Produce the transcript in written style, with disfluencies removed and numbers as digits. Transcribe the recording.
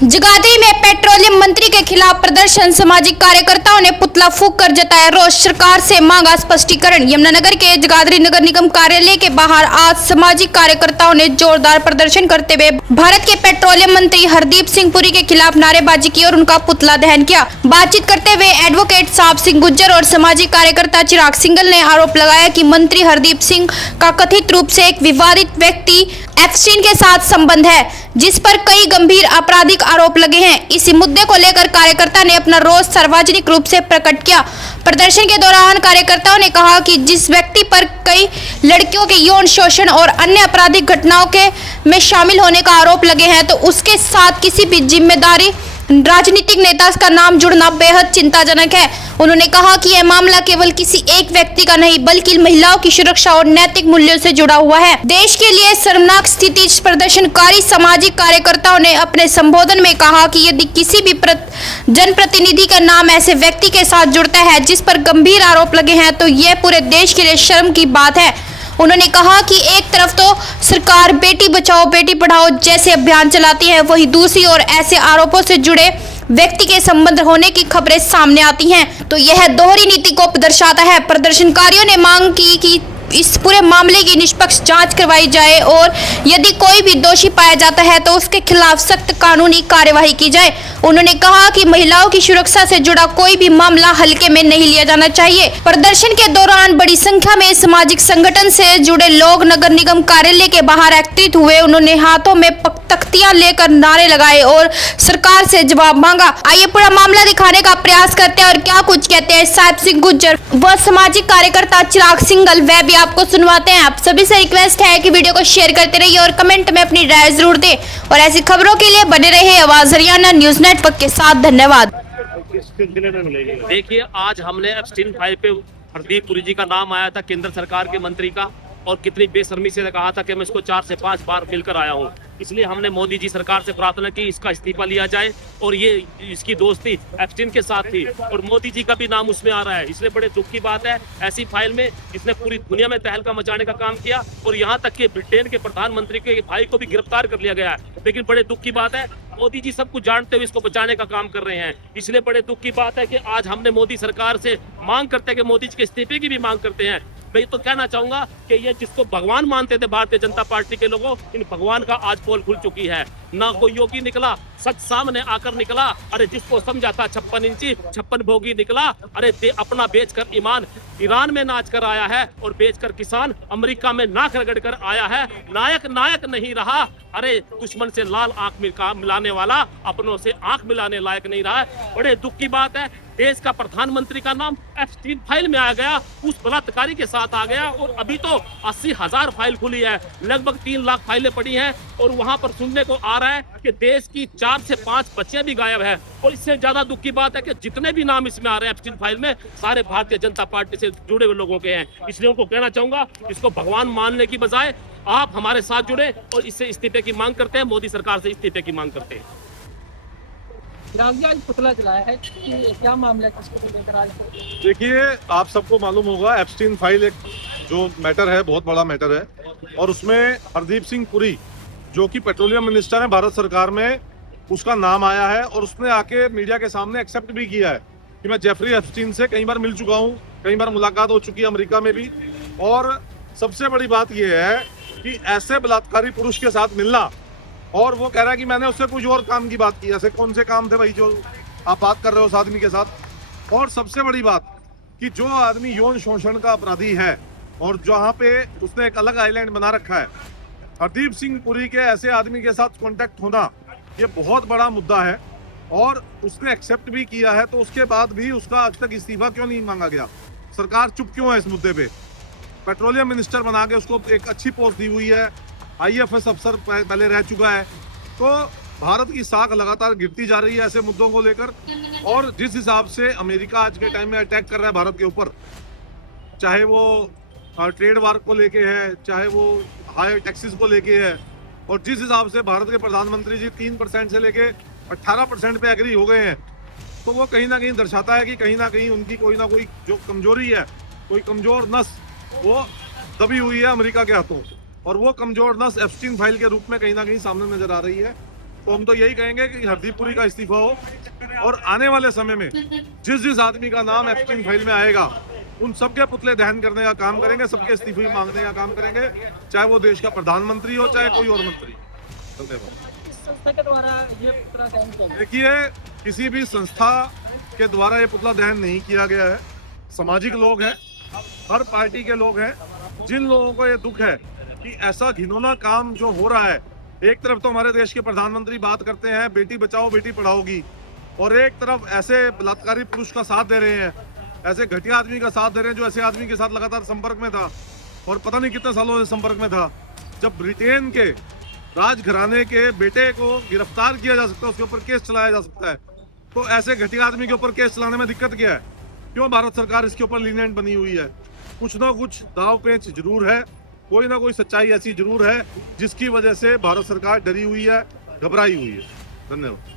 जगाधरी में पेट्रोलियम मंत्री के खिलाफ प्रदर्शन। सामाजिक कार्यकर्ताओं ने पुतला फूंक कर जताया रोष, सरकार से मांगा स्पष्टीकरण। यमुनानगर के जगाधरी नगर निगम कार्यालय के बाहर आज सामाजिक कार्यकर्ताओं ने जोरदार प्रदर्शन करते हुए भारत के पेट्रोलियम मंत्री हरदीप सिंह पुरी के खिलाफ नारेबाजी की और उनका पुतला दहन किया। बातचीत करते हुए एडवोकेट साहब सिंह गुज्जर और सामाजिक कार्यकर्ता चिराग सिंघल ने आरोप लगाया कि मंत्री हरदीप सिंह का कथित रूप से एक विवादित व्यक्ति एप्स्टीन के साथ संबंध है, जिस पर कई गंभीर आपराधिक आरोप लगे हैं। इसी मुद्दे को लेकर कार्यकर्ता ने अपना रोष सार्वजनिक रूप से प्रकट किया। प्रदर्शन के दौरान कार्यकर्ताओं ने कहा कि जिस व्यक्ति पर कई लड़कियों के यौन शोषण और अन्य आपराधिक घटनाओं के में शामिल होने का आरोप लगे हैं, तो उसके साथ किसी भी जिम्मेदारी राजनीतिक नेता का नाम जुड़ना बेहद चिंताजनक है। उन्होंने कहा कि यह मामला केवल किसी एक व्यक्ति का नहीं बल्कि महिलाओं की सुरक्षा और नैतिक मूल्यों से जुड़ा हुआ है। देश के लिए शर्मनाक स्थिति। प्रदर्शनकारी सामाजिक कार्यकर्ताओं ने अपने संबोधन में कहा कि यदि किसी भी जनप्रतिनिधि का नाम ऐसे व्यक्ति के साथ जुड़ता है जिस पर गंभीर आरोप लगे हैं, तो यह पूरे देश के लिए शर्म की बात है। उन्होंने कहा कि एक तरफ तो सरकार बेटी बचाओ बेटी पढ़ाओ जैसे अभियान चलाती है, वहीं दूसरी ओर ऐसे आरोपों से जुड़े व्यक्ति के संबंध होने की खबरें सामने आती हैं, तो यह दोहरी नीति को दर्शाता है। प्रदर्शनकारियों ने मांग की कि इस पूरे मामले की निष्पक्ष जांच करवाई जाए और यदि कोई भी दोषी पाया जाता है तो उसके खिलाफ सख्त कानूनी कार्यवाही की जाए। उन्होंने कहा कि महिलाओं की सुरक्षा से जुड़ा कोई भी मामला हल्के में नहीं लिया जाना चाहिए। प्रदर्शन के दौरान बड़ी संख्या में सामाजिक संगठन से जुड़े लोग नगर निगम कार्यालय के बाहर एकत्रित हुए। उन्होंने हाथों में तख्तियां लेकर नारे लगाए और सरकार से जवाब मांगा। आइए पूरा मामला दिखाने का प्रयास करते हैं और क्या कुछ कहते हैं साहब सिंह गुज्जर व सामाजिक कार्यकर्ता चिराग सिंघल, वह भी आपको सुनवाते हैं। आप सभी से रिक्वेस्ट है कि वीडियो को शेयर करते रहिए और कमेंट में अपनी राय जरूर दें और ऐसी खबरों के लिए बने रहिए आवाज हरियाणा न्यूज नेटवर्क के साथ। धन्यवाद। देखिए, आज हमने एप्स्टीन फाइल पे हरदीप पुरी जी का नाम आया था केंद्र सरकार के मंत्री का, और कितनी बेशर्मी से कहा था कि मैं इसको 4 से 5 बार मिलकर आया हूँ। इसलिए हमने मोदी जी सरकार से प्रार्थना की इसका इस्तीफा लिया जाए, और ये इसकी दोस्ती एप्स्टीन के साथ थी और मोदी जी का भी नाम उसमें आ रहा है। इसलिए बड़े दुख की बात है, ऐसी फाइल में इसने पूरी दुनिया में तहलका मचाने का काम किया और यहाँ तक कि ब्रिटेन के प्रधानमंत्री के भाई को भी गिरफ्तार कर लिया गया है। लेकिन बड़े दुख की बात है, मोदी जी सब कुछ जानते हुए इसको बचाने का काम कर रहे हैं। इसलिए बड़े दुख की बात है कि आज हमने मोदी सरकार से मांग करते हैं कि मोदी जी के इस्तीफे की भी मांग करते हैं। मैं तो कहना चाहूंगा कि ये जिसको भगवान मानते थे भारतीय जनता पार्टी के लोगों, इन भगवान का आज पोल खुल चुकी है। ना कोई योगी निकला, सच सामने आकर निकला। अरे जिसको समझा था 56 इंची 56 भोगी निकला। अरे अपना बेचकर ईमान ईरान में नाच कर आया है और बेचकर किसान अमेरिका में नाक रगड़ कर आया है। नायक नायक नहीं रहा। अरे दुश्मन से लाल आंख मिलाने वाला अपनों से आंख मिलाने लायक नहीं रहा है। बड़े दुख की बात है, देश का प्रधानमंत्री का नाम एप्स्टीन फाइल में आ गया, उस बलात्कारी के साथ आ गया, और अभी तो 80,000 फाइल खुली है, लगभग 3 लाख फाइलें पड़ी हैं, और वहां पर सुनने को आ रहा है कि देश की 4 से 5 बच्चियां भी गायब है। और इससे ज्यादा दुख की बात है कि जितने भी नाम इसमें आ रहे हैं एप्स्टीन फाइल में, सारे भारतीय जनता पार्टी से जुड़े हुए लोगों के हैं। इसलिए उनको कहना चाहूंगा, इसको भगवान मानने की बजाय आप हमारे साथ जुड़े और इससे इस्तीफे की मांग करते हैं, मोदी सरकार से इस्तीफे की मांग करते हैं। पुतला चलाया है, क्या मामला है, किसको लेकर आए? देखिए, आप सबको मालूम होगा एप्स्टीन फाइल एक जो मैटर है, बहुत बड़ा मैटर है, और उसमें हरदीप सिंह पुरी जो कि पेट्रोलियम मिनिस्टर है भारत सरकार में, उसका नाम आया है। और उसने आके मीडिया के सामने एक्सेप्ट भी किया है कि मैं जेफरी एप्स्टीन से कई बार मिल चुका हूँ, कई बार मुलाकात हो चुकी है अमेरिका में भी। और सबसे बड़ी बात यह है कि ऐसे बलात्कारी पुरुष के साथ मिलना, और वो कह रहा है कि मैंने उससे कुछ और काम की बात की। ऐसे कौन से काम थे भाई जो आप बात कर रहे हो उस आदमी के साथ? और सबसे बड़ी बात कि जो आदमी यौन शोषण का अपराधी है और जहाँ पे उसने एक अलग आइलैंड बना रखा है, हरदीप सिंह पुरी के ऐसे आदमी के साथ कांटेक्ट होना ये बहुत बड़ा मुद्दा है। और उसने एक्सेप्ट भी किया है, तो उसके बाद भी उसका आज तक इस्तीफा क्यों नहीं मांगा गया? सरकार चुप क्यों है इस मुद्दे पे? पेट्रोलियम मिनिस्टर बना के उसको एक अच्छी पोस्ट दी हुई है, IFS अफसर पहले रह चुका है। तो भारत की साख लगातार गिरती जा रही है ऐसे मुद्दों को लेकर। और जिस हिसाब से अमेरिका आज के टाइम में अटैक कर रहा है भारत के ऊपर, चाहे वो ट्रेड वार को लेके है, चाहे वो हाई टैक्सेस को लेके है, और जिस हिसाब से भारत के प्रधानमंत्री जी 3% से लेके 18% पे एग्री हो गए हैं, तो वो कहीं ना कहीं दर्शाता है कि कहीं ना कहीं उनकी कोई ना कोई जो कमजोरी है, कोई कमजोर नस वो दबी हुई है अमेरिका के हाथों। और वो कमजोर नस एप्स्टीन फाइल के रूप में कहीं ना कहीं सामने नजर आ रही है। तो हम तो यही कहेंगे कि हरदीप पुरी का इस्तीफा हो, और आने वाले समय में जिस जिस आदमी का नाम एप्स्टीन फाइल में आएगा उन सबके पुतले दहन करने का काम करेंगे, सबके इस्तीफे मांगने का काम करेंगे, चाहे वो देश का प्रधानमंत्री हो चाहे कोई और मंत्री। धन्यवाद। इस संस्था के द्वारा ये पुतला दहन किया गया। देखिए, किसी भी संस्था के द्वारा ये पुतला दहन नहीं किया गया है। सामाजिक लोग हैं, हर पार्टी के लोग हैं, जिन लोगों को ये दुख है कि ऐसा घिनौना काम जो हो रहा है, एक तरफ तो हमारे देश के प्रधानमंत्री बात करते हैं बेटी बचाओ बेटी पढ़ाओ की, और एक तरफ ऐसे बलात्कारी पुरुष का साथ दे रहे हैं, ऐसे घटिया आदमी का साथ दे रहे हैं जो ऐसे आदमी के साथ लगातार संपर्क में था और पता नहीं कितने सालों से संपर्क में था। जब ब्रिटेन के राजघराने के बेटे को गिरफ्तार किया जा सकता है, उसके ऊपर केस चलाया जा सकता है, तो ऐसे घटिया आदमी के ऊपर केस चलाने में दिक्कत क्या है? क्यों भारत सरकार इसके ऊपर लीनियंट बनी हुई है? कुछ ना कुछ दाव पेच जरूर है, कोई ना कोई सच्चाई ऐसी जरूर है जिसकी वजह से भारत सरकार डरी हुई है, घबराई हुई है। धन्यवाद।